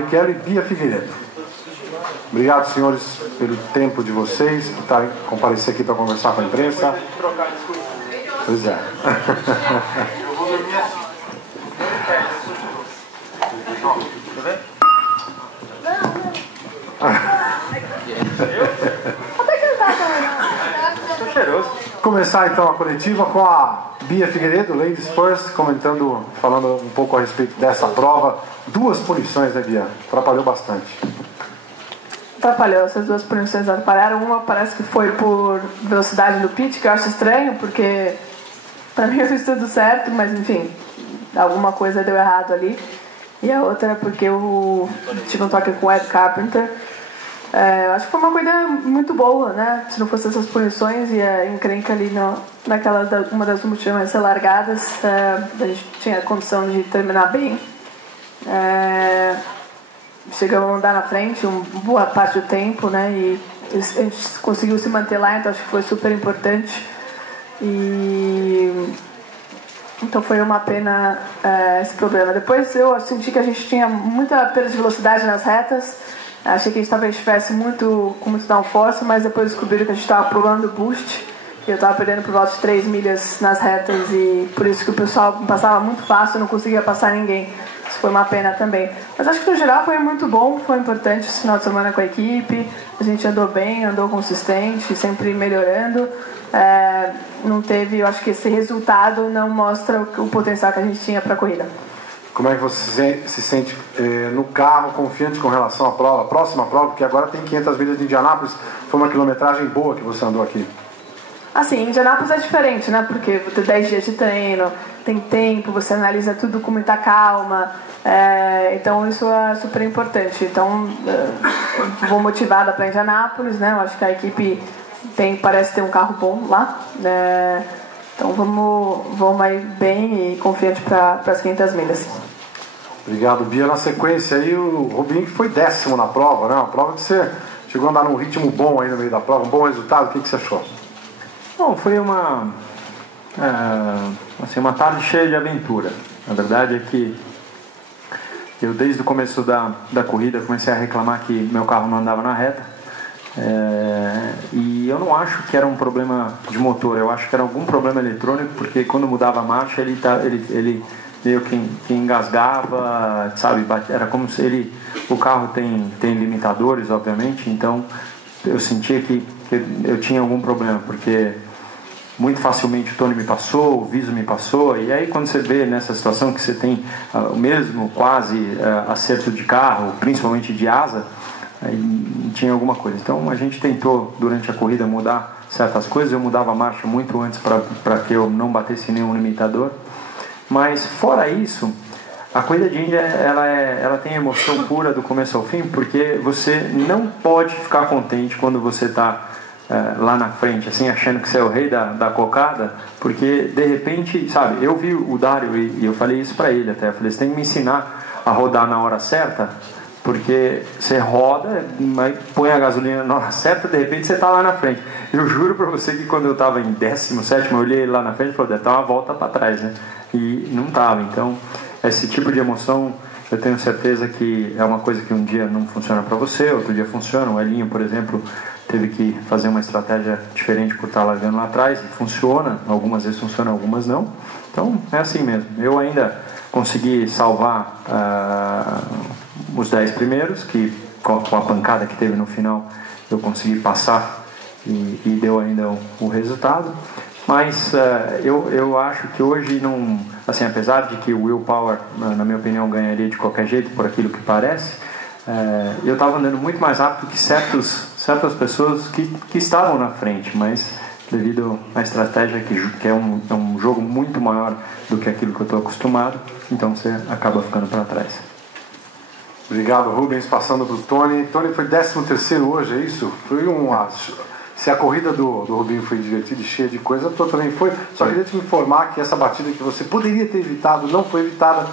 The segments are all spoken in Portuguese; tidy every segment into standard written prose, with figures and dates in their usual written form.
Kelly e Bia Figueiredo. Obrigado, senhores, pelo tempo de vocês, por comparecer aqui para conversar com a imprensa. Pois é. Eu vou dormir assim. Quer ver? Tô cheiroso. Começar então a coletiva com a Bia Figueiredo, Ladies First, falando um pouco a respeito dessa prova. 2 punições, né, Bia? Atrapalhou bastante. Atrapalhou, essas 2 punições atrapalharam. Uma parece que foi por velocidade do pit, que eu acho estranho, porque pra mim eu fiz tudo certo, mas enfim, alguma coisa deu errado ali. E a outra é porque eu tive um toque com o Ed Carpenter. Acho que foi uma corrida muito boa, né? Se não fosse essas punições e a encrenca ali uma das últimas largadas, a gente tinha a condição de terminar bem. Chegamos a andar na frente boa parte do tempo, né? E a gente conseguiu se manter lá, então acho que foi super importante. Então foi uma pena esse problema. Depois eu senti que a gente tinha muita perda de velocidade nas retas. Achei que a gente talvez estivesse com muito downforce, mas depois descobriram que a gente estava pulando o boost. E eu estava perdendo por volta de 3 milhas nas retas, e por isso que o pessoal passava muito fácil, eu não conseguia passar ninguém. Isso foi uma pena também. Mas acho que no geral foi muito bom, foi importante esse final de semana com a equipe. A gente andou bem, andou consistente, sempre melhorando. Não teve, eu acho que esse resultado não mostra o potencial que a gente tinha para a corrida. Como é que você se sente no carro, confiante com relação à prova, próxima prova, porque agora tem 500 milhas de Indianápolis, foi uma quilometragem boa que você andou aqui. Assim, Indianápolis é diferente, né? Porque você tem 10 dias de treino, tem tempo, você analisa tudo com muita calma, então isso é super importante. Então, eu vou motivada para Indianápolis, né? Eu acho que a equipe parece ter um carro bom lá, então vamos aí bem e confiante para as 500 milhas. Obrigado, Bia. Na sequência aí, o Rubinho que foi 10º na prova, né? Uma prova que você chegou a andar num ritmo bom aí no meio da prova, um bom resultado. O que você achou? Bom, foi uma tarde cheia de aventura. A verdade é que eu desde o começo da corrida comecei a reclamar que meu carro não andava na reta. E eu não acho que era um problema de motor, eu acho que era algum problema eletrônico, porque quando mudava a marcha ele meio que engasgava, sabe? Era como se o carro tem limitadores, obviamente, então eu sentia que eu tinha algum problema, porque muito facilmente o Tony me passou, o Viso me passou, e aí quando você vê nessa situação que você tem o mesmo quase acerto de carro, principalmente de asa, aí tinha alguma coisa. Então a gente tentou durante a corrida mudar certas coisas. Eu mudava a marcha muito antes para que eu não batesse nenhum limitador, mas fora isso, a corrida de Índia ela tem emoção pura do começo ao fim, porque você não pode ficar contente quando você está lá na frente, assim, achando que você é o rei da cocada, porque de repente, sabe, eu vi o Dário e eu falei isso para ele até, eu falei, você tem que me ensinar a rodar na hora certa, porque você roda, põe a gasolina na hora certa, de repente você está lá na frente. Eu juro para você que quando eu estava em 17º, eu olhei lá na frente e falei, deve estar uma volta para trás, né? E não estava. Então, esse tipo de emoção, eu tenho certeza que é uma coisa que um dia não funciona para você, outro dia funciona. O Elinho, por exemplo, teve que fazer uma estratégia diferente por estar largando lá atrás, e funciona, algumas vezes funciona, algumas não. Então, é assim mesmo. Eu ainda consegui salvar os 10 primeiros, que com a pancada que teve no final eu consegui passar e deu ainda o resultado. Mas eu acho que hoje não, assim, apesar de que o Will Power, na minha opinião, ganharia de qualquer jeito por aquilo que parece, eu estava andando muito mais rápido que certas pessoas que estavam na frente, mas devido à estratégia que é um jogo muito maior do que aquilo que eu estou acostumado, então você acaba ficando para trás. Obrigado, Rubens. Passando para o Tony. Tony foi 13º hoje, é isso? Foi se a corrida do Rubinho foi divertida e cheia de coisa, a tua também foi. Só queria te informar que essa batida que você poderia ter evitado não foi evitada,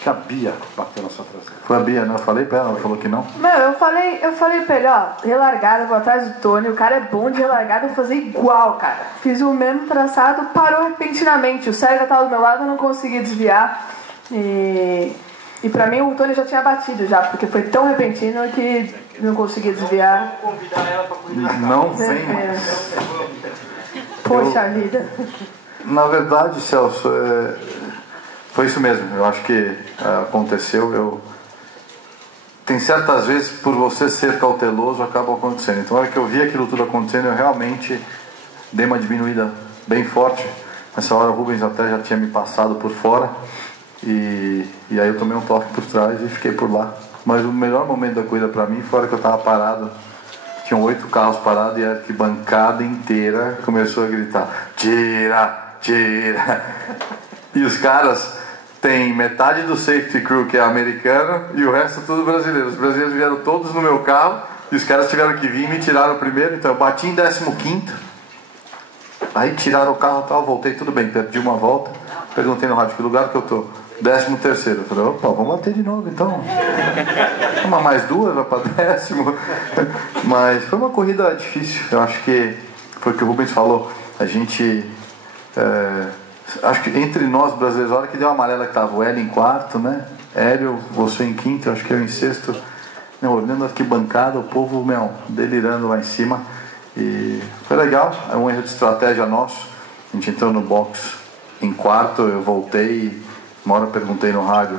que a Bia bateu na sua traseira. Foi a Bia, não? Eu falei pra ela falou que não. Meu, eu falei pra ele, relargada, eu vou atrás do Tony, o cara é bom de relargada, eu vou fazer igual, cara. Fiz o mesmo traçado, parou repentinamente. O Sérgio tava do meu lado, eu não consegui desviar. E E pra mim o Tony já tinha batido já, porque foi tão repentino que não consegui desviar. Não vem mais. Poxa vida. Na verdade, Celso, foi isso mesmo. Eu acho que aconteceu. Tem certas vezes, por você ser cauteloso, acaba acontecendo. Então, na hora que eu vi aquilo tudo acontecendo, eu realmente dei uma diminuída bem forte. Nessa hora, o Rubens até já tinha me passado por fora. E aí eu tomei um toque por trás e fiquei por lá. Mas o melhor momento da corrida para mim foi a hora que eu estava parado. Tinham 8 carros parados e a arquibancada inteira começou a gritar: tira, tira. E os caras têm metade do safety crew que é americano e o resto tudo brasileiro. Os brasileiros vieram todos no meu carro e os caras tiveram que vir e me tiraram primeiro. Então eu bati em 15º. Aí tiraram o carro e tal, voltei, tudo bem, perdi uma volta. Perguntei no rádio: que lugar que eu tô? 13º. Eu falei: opa, vamos bater de novo então. Uma mais 2, vai para 10º. Mas foi uma corrida difícil. Eu acho que foi o que o Rubens falou. A gente, acho que entre nós brasileiros, a hora que deu a amarela, que estava o Hélio em 4º, né? Hélio, você em 5º, acho que eu em 6º. Olhando aqui bancada, o povo, delirando lá em cima. E foi legal, é um erro de estratégia nosso. A gente entrou no box em 4º, eu voltei. Uma hora perguntei no rádio: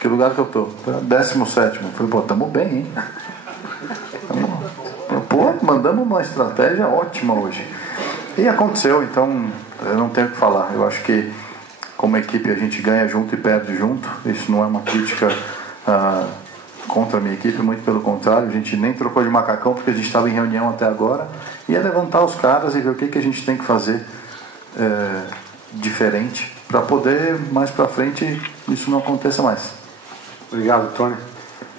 que lugar que eu tô? 17º. Falei: pô, tamo bem, hein? Pô, mandamos uma estratégia ótima hoje. E aconteceu, então eu não tenho o que falar. Eu acho que como equipe a gente ganha junto e perde junto. Isso não é uma crítica contra a minha equipe, muito pelo contrário. A gente nem trocou de macacão porque a gente estava em reunião até agora. E é levantar os caras e ver o que a gente tem que fazer diferente para poder mais para frente isso não aconteça mais. Obrigado, Tony.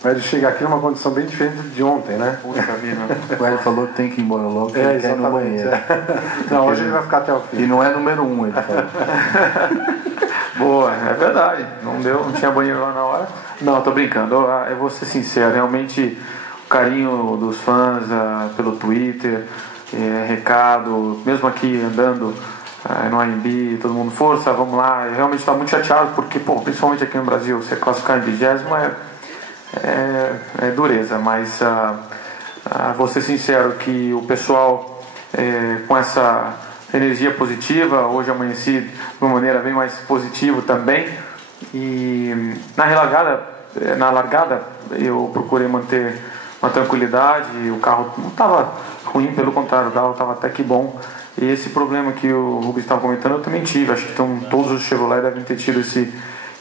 O Hélio chega aqui numa condição bem diferente de ontem, né? O Hélio falou que tem que ir embora logo, que ele quer ir no banheiro. Não, hoje ele vai ficar até o fim. E não é número 1, ele falou. Boa, é verdade. Não tinha banheiro lá na hora. Não, tô brincando. Eu vou ser sincero, realmente o carinho dos fãs pelo Twitter, recado, mesmo aqui andando no AMB, todo mundo, força, vamos lá. Eu realmente estava muito chateado porque, principalmente aqui no Brasil, você classificar em 20º é dureza, mas vou ser sincero que o pessoal com essa energia positiva, hoje amanheci de uma maneira bem mais positiva também. E na largada eu procurei manter uma tranquilidade. O carro não estava ruim, pelo contrário, o carro estava até que bom. E esse problema que o Rubens estava comentando eu também tive. Acho que todos os Chevrolet devem ter tido esse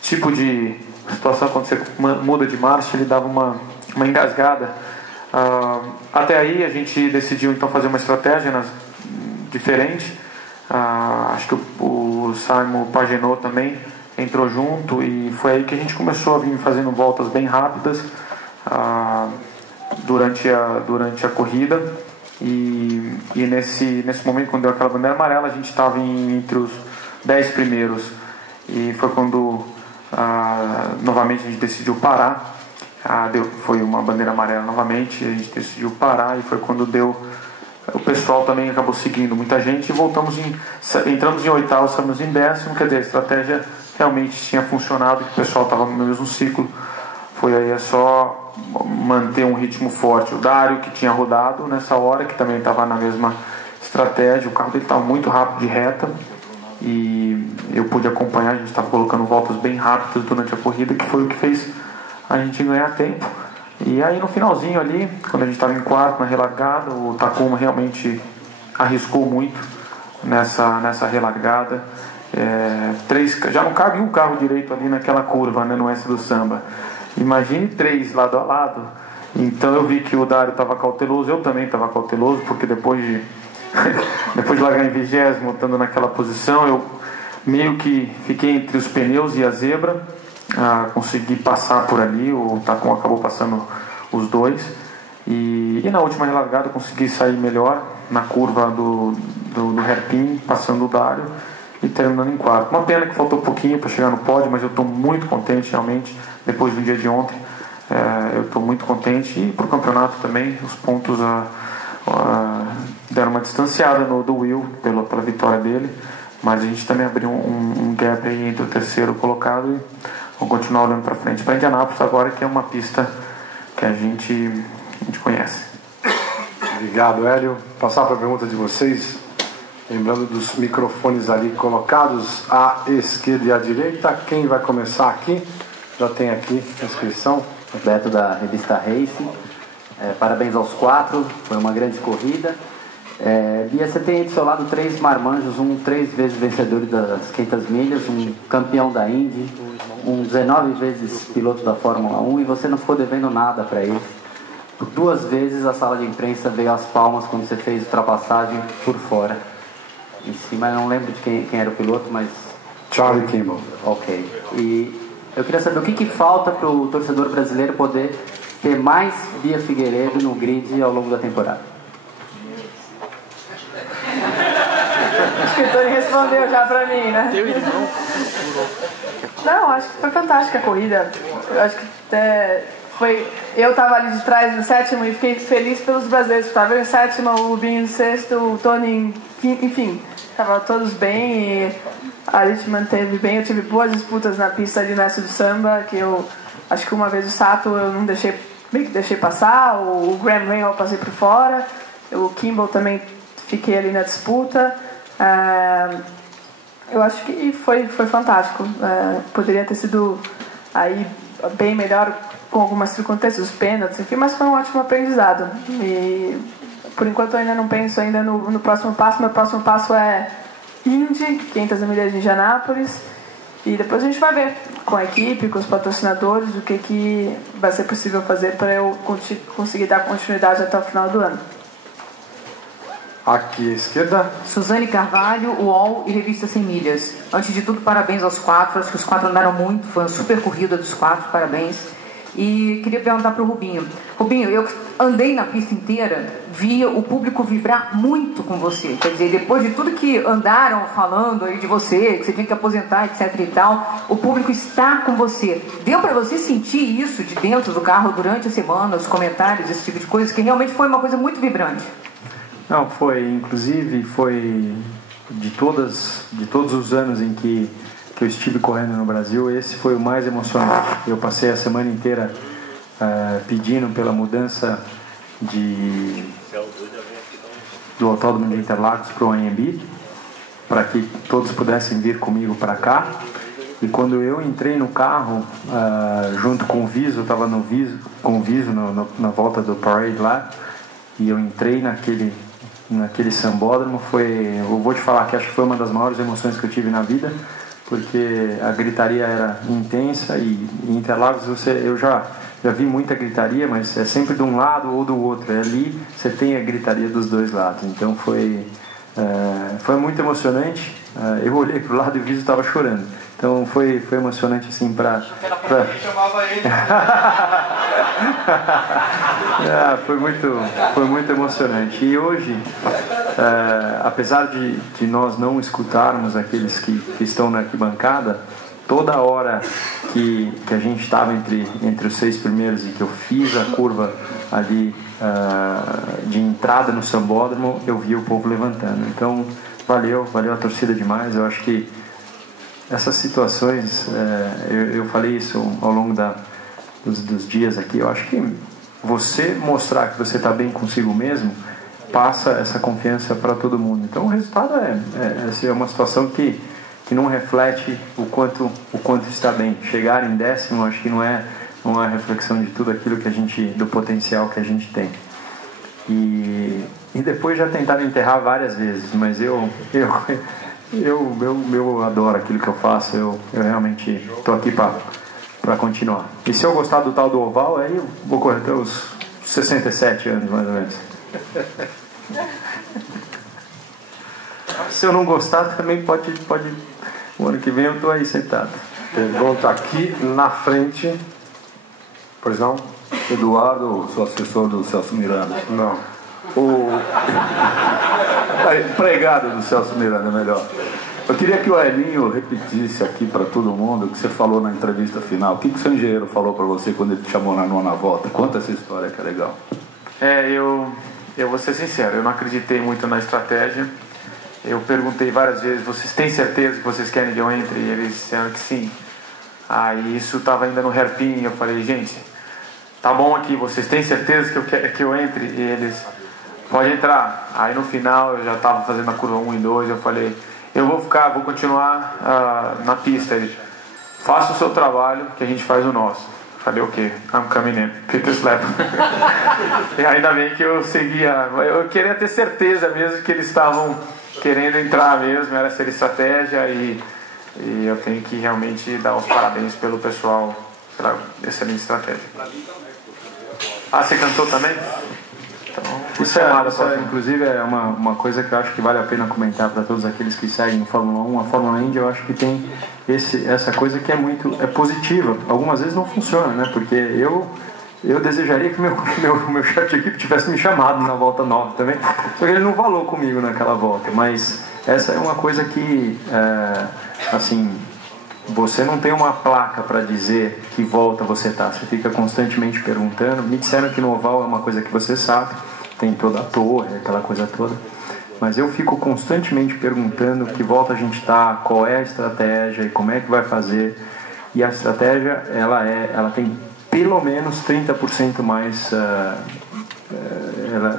tipo de situação. Quando você muda de marcha, ele dava uma engasgada. Até aí a gente decidiu então fazer uma estratégia diferente. Acho que o Simon Pagenaud também entrou junto e foi aí que a gente começou a vir fazendo voltas bem rápidas durante a corrida. E nesse momento, quando deu aquela bandeira amarela, a gente estava entre os 10 primeiros. E foi quando novamente a gente decidiu parar. Foi uma bandeira amarela novamente, a gente decidiu parar e foi quando o pessoal também acabou seguindo muita gente e entramos em 8º, saímos em 10º. Quer dizer, a estratégia realmente tinha funcionado, que o pessoal estava no mesmo ciclo. Foi aí só manter um ritmo forte. O Dário, que tinha rodado nessa hora, que também estava na mesma estratégia, o carro dele estava muito rápido de reta e eu pude acompanhar. A gente estava colocando voltas bem rápidas durante a corrida, que foi o que fez a gente ganhar tempo. E aí no finalzinho ali, quando a gente estava em 4º na relargada, o Takuma realmente arriscou muito nessa relargada. Já não cabe um carro direito ali naquela curva, né, no S do Samba. Imagine 3 lado a lado. Então eu vi que o Dário estava cauteloso, eu também estava cauteloso, porque depois de largar em 20º, estando naquela posição, eu meio que fiquei entre os pneus e a zebra. Consegui passar por ali, o Takuma acabou passando os dois. E na última relargada consegui sair melhor na curva do hairpin, passando o Dário e terminando em 4º. Uma pena que faltou um pouquinho para chegar no pódio, mas eu estou muito contente realmente. Depois do dia de ontem, eu estou muito contente. E para o campeonato também, os pontos deram uma distanciada do Will pela vitória dele, mas a gente também abriu um gap aí entre o 3º colocado e Vamos continuar olhando para frente para Indianápolis agora, que é uma pista que a gente conhece. Obrigado, Hélio. Passar para a pergunta de vocês. Lembrando dos microfones ali colocados à esquerda e à direita. Quem vai começar aqui? Já tem aqui a inscrição. Beto da revista Race. Parabéns aos 4, foi uma grande corrida. Bia, você tem aí do seu lado 3 marmanjos, um 3 vezes vencedor das 500 milhas, um campeão da Indy, um 19 vezes piloto da Fórmula 1, e você não ficou devendo nada para ele. Por 2 vezes a sala de imprensa veio às palmas quando você fez ultrapassagem por fora. Em cima, eu não lembro de quem era o piloto, mas... Charlie Kimball. Ok. E eu queria saber o que falta para o torcedor brasileiro poder ter mais Bia Figueiredo no grid ao longo da temporada. O escritor respondeu já pra mim, né? Não, acho que foi fantástica a corrida. Eu acho que eu tava ali de trás no 7º e fiquei feliz pelos brasileiros. Tava eu em 7º, o Rubinho em 6º, o Tony em 5º, enfim, tava todos bem e a gente manteve bem. Eu tive boas disputas na pista ali nessa do samba, que eu acho que uma vez o Sato eu não deixei, meio que deixei passar, o Graham Rahal eu passei por fora, o Kimball também fiquei ali na disputa. Eu acho que foi fantástico. Poderia ter sido aí bem melhor com algumas circunstâncias, os pênaltis, enfim, mas foi um ótimo aprendizado. E por enquanto eu ainda não penso ainda no próximo passo. Meu próximo passo é Indy, 500 milhas de Indianápolis, e depois a gente vai ver com a equipe, com os patrocinadores, o que vai ser possível fazer para eu conseguir dar continuidade até o final do ano. Aqui à esquerda. Suzane Carvalho, UOL e Revista 100 Milhas. Antes de tudo, parabéns aos 4. Acho que os 4 andaram muito. Foi uma super corrida dos 4. Parabéns. E queria perguntar para o Rubinho. Rubinho, eu andei na pista inteira, via o público vibrar muito com você. Quer dizer, depois de tudo que andaram falando aí de você, que você tinha que aposentar, etc e tal, o público está com você. Deu para você sentir isso de dentro do carro durante a semana, os comentários, esse tipo de coisa, que realmente foi uma coisa muito vibrante? Não, inclusive foi de todos os anos em que eu estive correndo no Brasil, esse foi o mais emocionante. Eu passei a semana inteira pedindo pela mudança do Autódromo de Interlagos para o AMB, para que todos pudessem vir comigo para cá. E quando eu entrei no carro, junto com o Viso, eu estava com o Viso na volta do parade lá, e eu entrei naquele sambódromo, eu vou te falar que acho que foi uma das maiores emoções que eu tive na vida, porque a gritaria era intensa, e em Interlagos eu já vi muita gritaria, mas é sempre de um lado ou do outro. Ali você tem a gritaria dos dois lados. Então foi muito emocionante. Eu olhei para o lado e o Viso estava chorando. Então foi emocionante assim para chamava ele. Foi muito emocionante. E hoje, apesar de nós não escutarmos aqueles que estão na arquibancada, toda hora que a gente estava entre os 6 primeiros e que eu fiz a curva ali de entrada no sambódromo, eu vi o povo levantando. Então valeu a torcida demais. Eu acho que essas situações, eu falei isso ao longo dos dias aqui, eu acho que você mostrar que você está bem consigo mesmo passa essa confiança para todo mundo. Então o resultado é uma situação que não reflete o quanto está bem. Chegar em 10º, acho que não é uma reflexão de tudo aquilo do potencial que a gente tem. E depois já tentaram enterrar várias vezes, mas eu adoro aquilo que eu faço. Eu realmente estou aqui para continuar. E se eu gostar do tal do oval, aí eu vou correr até os 67 anos, mais ou menos. Se eu não gostar, também pode. O ano que vem eu estou aí sentado. Pergunta aqui na frente. Pois não? Eduardo, sou assessor do Celso Miranda. Não. Empregado do Celso Miranda, melhor. Eu queria que o Elinho repetisse aqui para todo mundo o que você falou na entrevista final. O que o seu engenheiro falou para você quando ele te chamou na 9ª volta? Conta essa história que é legal. Eu vou ser sincero, eu não acreditei muito na estratégia. Eu perguntei várias vezes: vocês têm certeza que vocês querem que eu entre? E eles disseram que sim. Aí isso estava ainda no hairpin, eu falei, gente, tá bom aqui, vocês têm certeza que eu entre? E eles, pode entrar. Aí no final eu já estava fazendo a curva 1 e 2, eu falei, eu vou continuar na pista. Ele, faça o seu trabalho que a gente faz o nosso. Falei, ok, I'm coming in, Peter's lap. E ainda bem que eu seguia, eu queria ter certeza mesmo que eles estavam querendo entrar mesmo, era ser estratégia e eu tenho que realmente dar os parabéns pelo pessoal, pela excelente estratégia. Ah, você cantou também? Então, isso inclusive é uma coisa que eu acho que vale a pena comentar para todos aqueles que seguem a Fórmula 1. A Fórmula Indy eu acho que tem essa coisa que é positiva. Algumas vezes não funciona, né? Porque eu desejaria que meu chefe de equipe tivesse me chamado na volta 9 também, só que ele não falou comigo naquela volta. Mas essa é uma coisa que assim, você não tem uma placa para dizer que volta você tá, você fica constantemente perguntando. Me disseram que no oval é uma coisa que você sabe, tem toda a torre, aquela coisa toda, mas eu fico constantemente perguntando que volta a gente tá, qual é a estratégia e como é que vai fazer. E a estratégia ela tem pelo menos 30% mais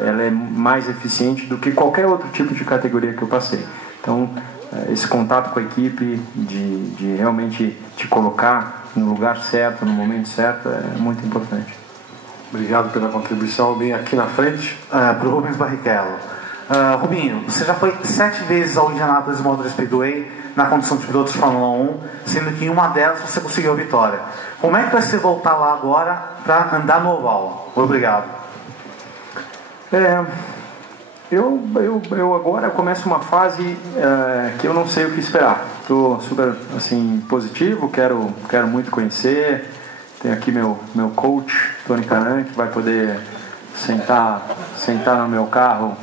ela é mais eficiente do que qualquer outro tipo de categoria que eu passei. Então esse contato com a equipe, de realmente te colocar no lugar certo, no momento certo, é muito importante. Obrigado pela contribuição, Rubinho. Aqui na frente. Para o Rubens Barrichello. Rubinho, você já foi 7 vezes ao Indianapolis Motor Speedway na condição de piloto de Fórmula 1, sendo que em uma delas você conseguiu a vitória. Como é que vai ser voltar lá agora para andar no oval? Obrigado. Eu agora começo uma fase que eu não sei o que esperar. Estou super assim, positivo, quero muito conhecer. Tenho aqui meu coach, Tony Canan, que vai poder sentar no meu carro.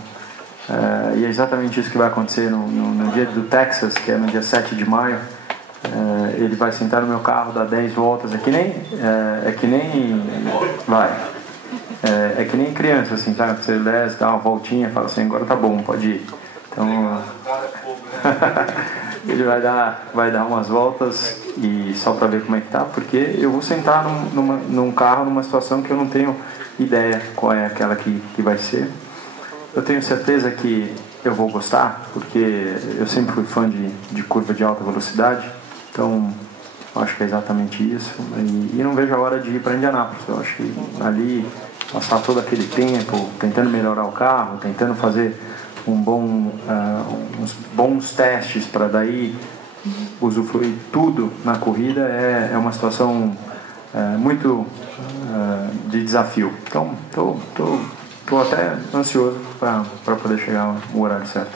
E é exatamente isso que vai acontecer no dia do Texas, que é no dia 7 de maio. Ele vai sentar no meu carro, dar 10 voltas. É que nem criança, assim, tá? Você desce, dá uma voltinha, fala assim, agora tá bom, pode ir. Então, ele vai dar umas voltas e só para ver como é que tá, porque eu vou sentar num carro, numa situação que eu não tenho ideia qual é aquela que vai ser. Eu tenho certeza que eu vou gostar, porque eu sempre fui fã de curva de alta velocidade, então acho que é exatamente isso. E não vejo a hora de ir para Indianápolis. Eu acho que ali passar todo aquele tempo tentando melhorar o carro, tentando fazer uns bons testes para daí usufruir tudo na corrida é uma situação muito de desafio. Então estou até ansioso para poder chegar no horário certo.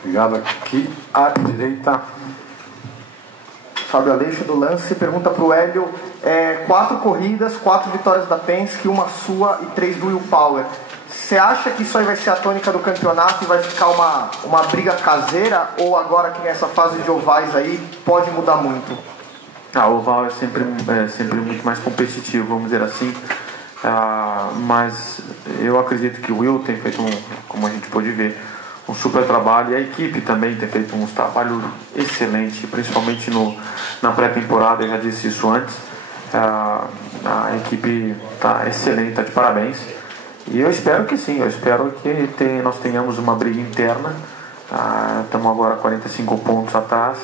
Obrigado. Aqui à direita. Fábio Aleixo do Lance pergunta para o Hélio: 4 corridas, 4 vitórias da Penske, 1 sua e 3 do Will Power. Você acha que isso aí vai ser a tônica do campeonato e vai ficar uma briga caseira, ou agora que nessa fase de ovais aí pode mudar muito? O oval é sempre muito mais competitivo, vamos dizer assim. Mas eu acredito que o Will tem feito, como a gente pôde ver, um super trabalho, e a equipe também tem feito um trabalho excelente, principalmente na pré-temporada. Eu já disse isso antes. A equipe está excelente, está de parabéns, e eu espero que sim, eu espero que nós tenhamos uma briga interna. Estamos agora 45 pontos atrás,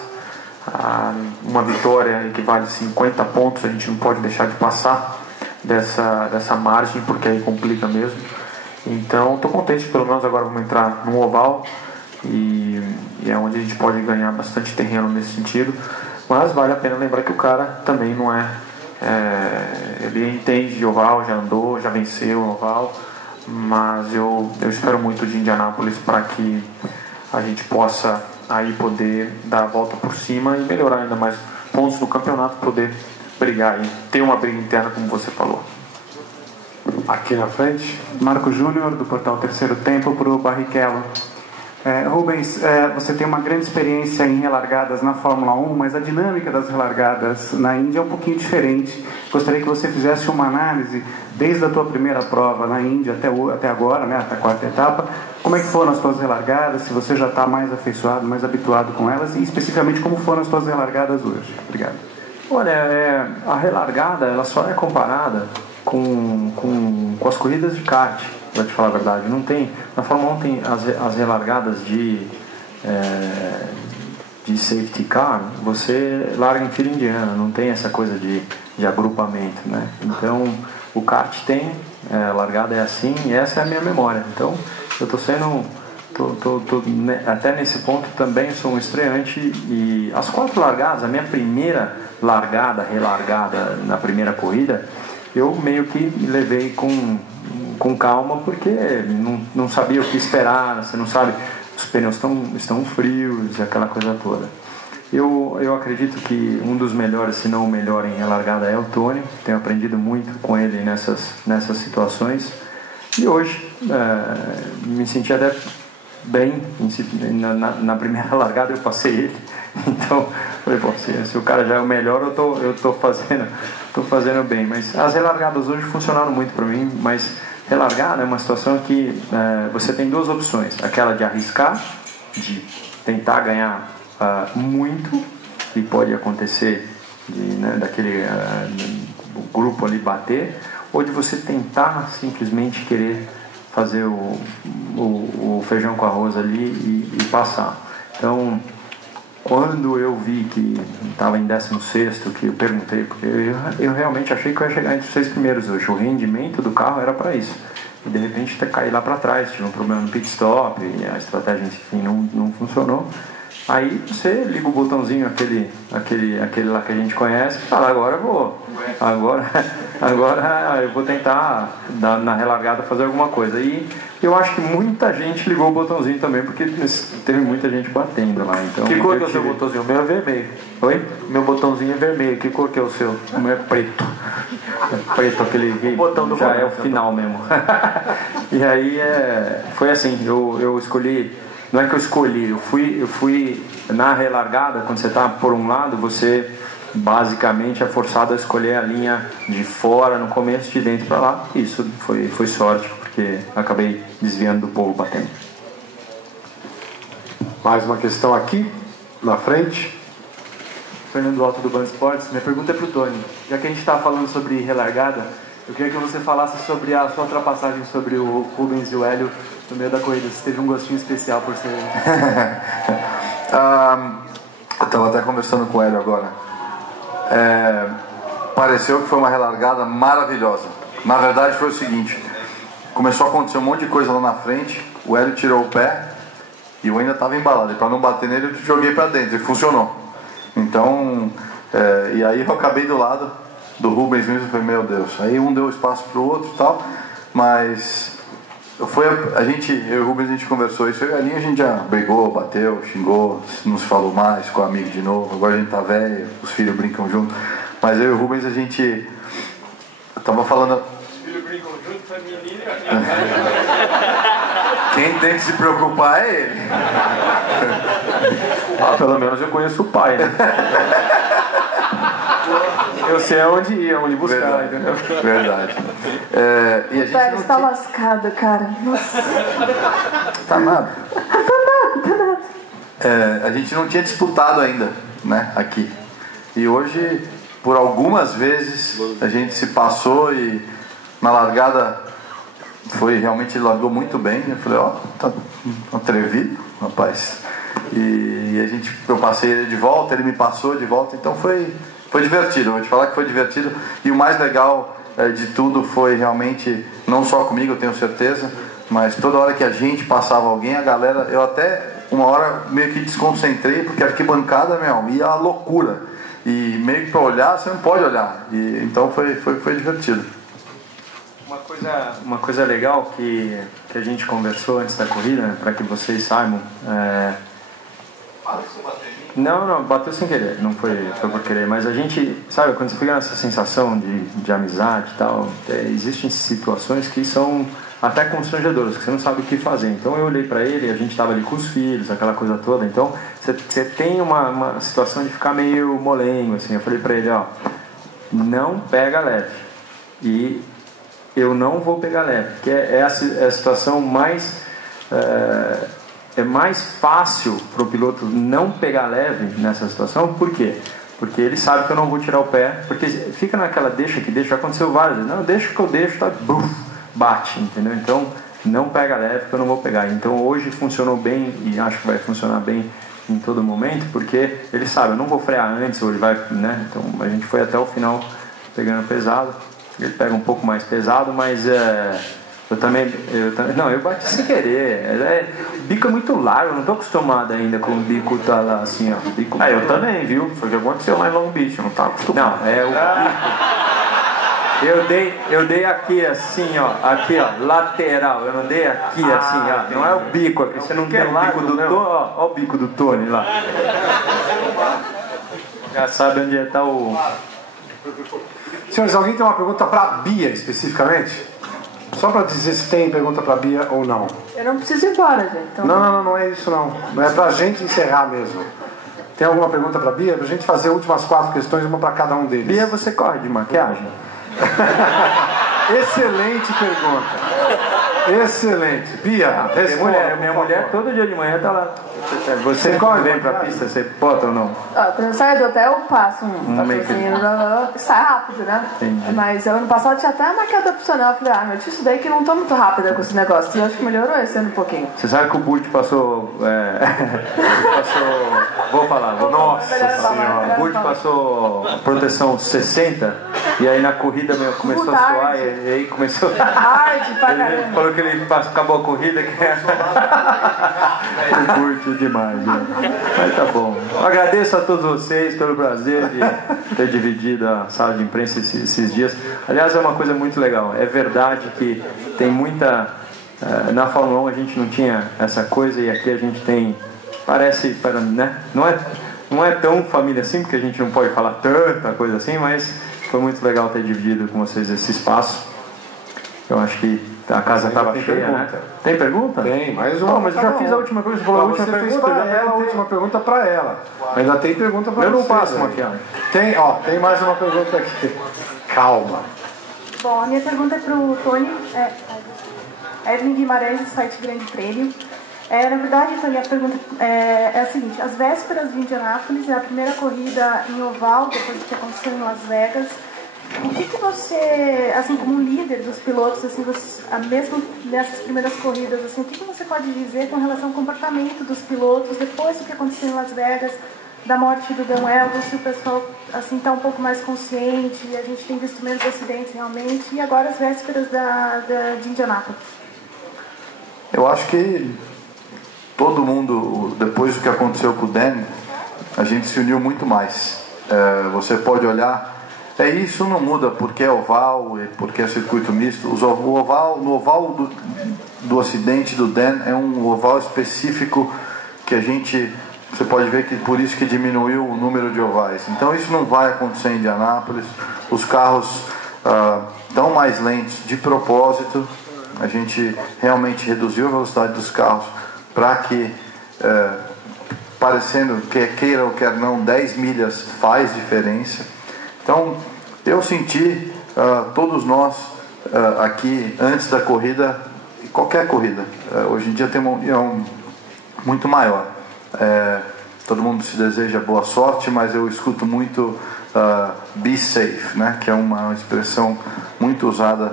uma vitória equivale a 50 pontos, a gente não pode deixar de passar dessa margem, porque aí complica mesmo. Então estou contente, pelo menos agora vamos entrar no oval e é onde a gente pode ganhar bastante terreno nesse sentido. Mas vale a pena lembrar que o cara também não ele entende de oval, já andou, já venceu o oval, mas eu espero muito de Indianápolis para que a gente possa aí poder dar a volta por cima e melhorar ainda mais pontos no campeonato, poder brigar e ter uma briga interna, como você falou. Aqui na frente, Marco Júnior, do portal Terceiro Tempo, para o Barrichello. Rubens, você tem uma grande experiência em relargadas na Fórmula 1, mas a dinâmica das relargadas na Índia é um pouquinho diferente. Gostaria que você fizesse uma análise desde a tua primeira prova na Índia até agora, né, até a 4ª etapa. Como é que foram as tuas relargadas, se você já está mais afeiçoado, mais habituado com elas, e especificamente como foram as tuas relargadas hoje. Obrigado. Olha, a relargada ela só é comparada com as corridas de kart, para te falar a verdade. Não tem, na Fórmula 1 tem as relargadas de safety car, você larga em fila indiana, não tem essa coisa de agrupamento, né? Então o kart tem, a largada é assim, e essa é a minha memória. Então eu tô sendo, até nesse ponto também sou um estreante, e as 4 largadas, a minha primeira relargada na primeira corrida, eu meio que me levei com calma, porque não sabia o que esperar, você não sabe, os pneus estão frios, aquela coisa toda. Eu acredito que um dos melhores, se não o melhor em relargada é o Tony. Tenho aprendido muito com ele nessas situações, e hoje me senti até bem. Na primeira largada eu passei ele, então falei, pô, se o cara já é o melhor, eu tô fazendo bem. Mas as relargadas hoje funcionaram muito para mim. Mas relargada é uma situação que você tem 2 opções: aquela de arriscar, de tentar ganhar muito, e pode acontecer daquele grupo ali bater, ou de você tentar simplesmente querer fazer o feijão com arroz ali e passar. Então, quando eu vi que estava em 16º, que eu perguntei, porque eu realmente achei que eu ia chegar entre os 6 primeiros hoje. O rendimento do carro era para isso, e de repente cair lá para trás, tive um problema no pit stop, e a estratégia, enfim, não funcionou. Aí você liga o botãozinho, aquele lá que a gente conhece, e fala, agora eu vou tentar na relargada fazer alguma coisa. E eu acho que muita gente ligou o botãozinho também, porque teve muita gente batendo lá. Então, que cor que é o seu botãozinho? O meu é vermelho. Oi? Meu botãozinho é vermelho. Que cor que é o seu? O meu é preto. É preto, aquele botão do já botão. É o final mesmo. E aí foi assim, eu escolhi. Não é que eu escolhi, eu fui na relargada. Quando você está por um lado, você basicamente é forçado a escolher a linha de fora no começo, de dentro para lá. Isso foi sorte, porque acabei desviando do povo batendo. Mais uma questão aqui, na frente. Fernando Alto do Band Esportes. Minha pergunta é para o Tony. Já que a gente está falando sobre relargada, eu queria que você falasse sobre a sua ultrapassagem sobre o Rubens e o Hélio no meio da corrida. Você teve um gostinho especial por ser... Eu estava até conversando com o Hélio agora. Pareceu que foi uma relargada maravilhosa. Na verdade foi o seguinte: começou a acontecer um monte de coisa lá na frente. O Hélio tirou o pé e eu ainda estava embalado, e para não bater nele eu joguei para dentro e funcionou. Então e aí eu acabei do lado do Rubens mesmo. Falei, meu Deus. Aí um deu espaço pro outro e tal, mas eu e o Rubens, a gente conversou isso. Ali a gente já brigou, bateu, xingou, não se falou mais, ficou amigo de novo. Agora a gente tá velho, os filhos brincam junto. Mas eu e o Rubens, a gente tava falando. Os filhos brincam junto, foi menino. Quem tem que se preocupar é ele. Pelo menos eu conheço o pai, né? Eu sei aonde ir, aonde buscar, verdade, entendeu? Verdade. E a gente Pera, está lascado, cara. Nossa. Tá nada. A gente não tinha disputado ainda, né, aqui. E hoje, por algumas vezes, a gente se passou, e na largada realmente ele largou muito bem. Eu falei, tá atrevido, rapaz. E eu passei ele de volta, ele me passou de volta, então foi divertido. Vou te falar que foi divertido. E o mais legal de tudo foi realmente, não só comigo, eu tenho certeza, mas toda hora que a gente passava alguém, a galera, eu até uma hora meio que desconcentrei, porque a arquibancada, ia a loucura, e meio que para olhar você não pode olhar, e então foi divertido. Uma coisa legal que a gente conversou antes da corrida, né, para que vocês saibam, Não, bateu sem querer, não foi por querer, mas a gente, sabe, quando você fica nessa sensação de amizade e tal, existem situações que são até constrangedoras, que você não sabe o que fazer. Então eu olhei pra ele, a gente tava ali com os filhos, aquela coisa toda, então você tem uma situação de ficar meio molengo, assim. Eu falei pra ele, não pega leve, e eu não vou pegar leve, porque é a situação mais... É mais fácil para o piloto não pegar leve nessa situação. Por quê? Porque ele sabe que eu não vou tirar o pé, porque fica naquela deixa, já aconteceu várias vezes. Não, deixa que eu deixo, tá, buf, bate, entendeu? Então, não pega leve que eu não vou pegar. Então, hoje funcionou bem e acho que vai funcionar bem em todo momento, porque ele sabe, eu não vou frear antes, ou ele vai, né? Então, a gente foi até o final pegando pesado. Ele pega um pouco mais pesado, mas eu também não, eu bati sem querer. O bico é muito largo, eu não estou acostumado ainda com o bico tá lá assim, ó. Bico eu também, viu? Foi o que aconteceu lá em Long Beach, eu não estava acostumado. Não, é o bico. Eu dei aqui assim, ó, lateral. Eu não dei aqui assim, ó. Não é o bico aqui. Você não tem o bico do Tony, ó o bico do Tony lá. Já sabe onde está o. Senhores, alguém tem uma pergunta para a Bia especificamente? Só para dizer se tem pergunta para a Bia ou não. Eu não preciso ir embora, gente. Então... Não é isso não. Não é para a gente encerrar mesmo. Tem alguma pergunta para a Bia? Para a gente fazer as últimas 4 questões, uma para cada um deles. Bia, você corre de maquiagem? Excelente pergunta. Excelente. Bia, responda. Minha mulher todo dia de manhã tá lá. Você corre bem pra pista, você bota ou não? Quando eu saio do hotel, eu passo um patrocínio. Sai rápido, né? Entendi. Mas ano passado tinha até a maquiadora opcional. Eu falei, mas isso daí que não tô muito rápida com esse negócio. E eu acho que melhorou esse ano um pouquinho. Você sabe que o Burt passou. Vou falar. Nossa senhora. O Burt passou proteção 60 e aí na corrida começou a suar e aí começou. Ele falou que ele acabou a corrida. O Burt demais, né? Mas tá bom. Eu agradeço a todos vocês pelo prazer de ter dividido a sala de imprensa esses dias. Aliás, é uma coisa muito legal. É verdade que tem muita. Na Fórmula 1 a gente não tinha essa coisa e aqui a gente tem. Parece, né? Não é tão família assim, porque a gente não pode falar tanta coisa assim, mas foi muito legal ter dividido com vocês esse espaço. Eu acho que a casa estava cheia, né? Tem pergunta? Tem, mais uma. Mas eu já fiz a última pergunta. Você falou a última pergunta? A última pergunta para ela. Ainda tem pergunta para você. Eu não passo maquiagem. Tem mais uma pergunta aqui. Calma. Bom, a minha pergunta é para o Tony. Evelyn Guimarães, do site Grande Prêmio. Na verdade, Tony, a pergunta é a seguinte: as vésperas de Indianápolis é a primeira corrida em oval, depois do que aconteceu em Las Vegas. O que você, assim, como um líder dos pilotos, assim, mesmo nessas primeiras corridas, assim, o que você pode dizer com relação ao comportamento dos pilotos depois do que aconteceu em Las Vegas, da morte do Dan Weldon, se o pessoal assim está um pouco mais consciente, a gente tem visto menos acidentes realmente, e agora as vésperas de Indianápolis? Eu acho que todo mundo, depois do que aconteceu com o Dan, a gente se uniu muito mais. Você pode olhar. Isso não muda porque é oval e porque é circuito misto. No oval do acidente do Dan é um oval específico que você pode ver que por isso que diminuiu o número de ovais. Então isso não vai acontecer em Indianápolis. Os carros estão mais lentos de propósito. A gente realmente reduziu a velocidade dos carros para que, parecendo que queira ou quer não, 10 milhas faz diferença. Então, eu senti, todos nós aqui, antes da corrida, qualquer corrida, hoje em dia tem uma união muito maior. Todo mundo se deseja boa sorte, mas eu escuto muito be safe, né? Que é uma expressão muito usada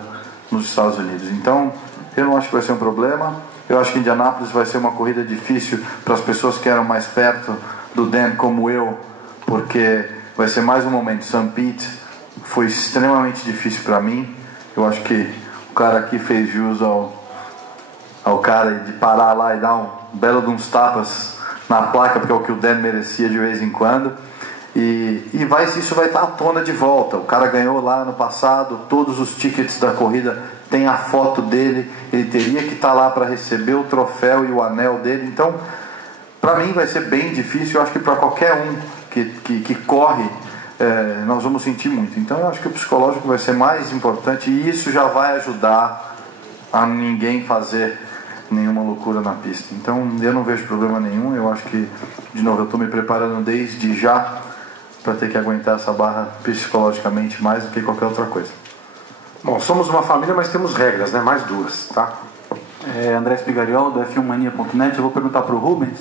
nos Estados Unidos. Então, eu não acho que vai ser um problema. Eu acho que Indianápolis vai ser uma corrida difícil para as pessoas que eram mais perto do Dan, como eu, porque vai ser mais um momento. St. Pete foi extremamente difícil para mim. Eu acho que o cara aqui fez jus ao cara de parar lá e dar um belo de uns tapas na placa, porque é o que o Dan merecia de vez em quando. E isso vai estar à tona de volta. O cara ganhou lá no passado, todos os tickets da corrida tem a foto dele, ele teria que estar lá para receber o troféu e o anel dele. Então, para mim vai ser bem difícil. Eu acho que para qualquer um que corre, nós vamos sentir muito. Então eu acho que o psicológico vai ser mais importante, e isso já vai ajudar a ninguém fazer nenhuma loucura na pista. Então eu não vejo problema nenhum. Eu acho que, de novo, eu estou me preparando desde já para ter que aguentar essa barra psicologicamente mais do que qualquer outra coisa. Bom, somos uma família, mas temos regras, né? Mais duas, tá? André Spigariol, do F1mania.net. Eu vou perguntar para o Rubens.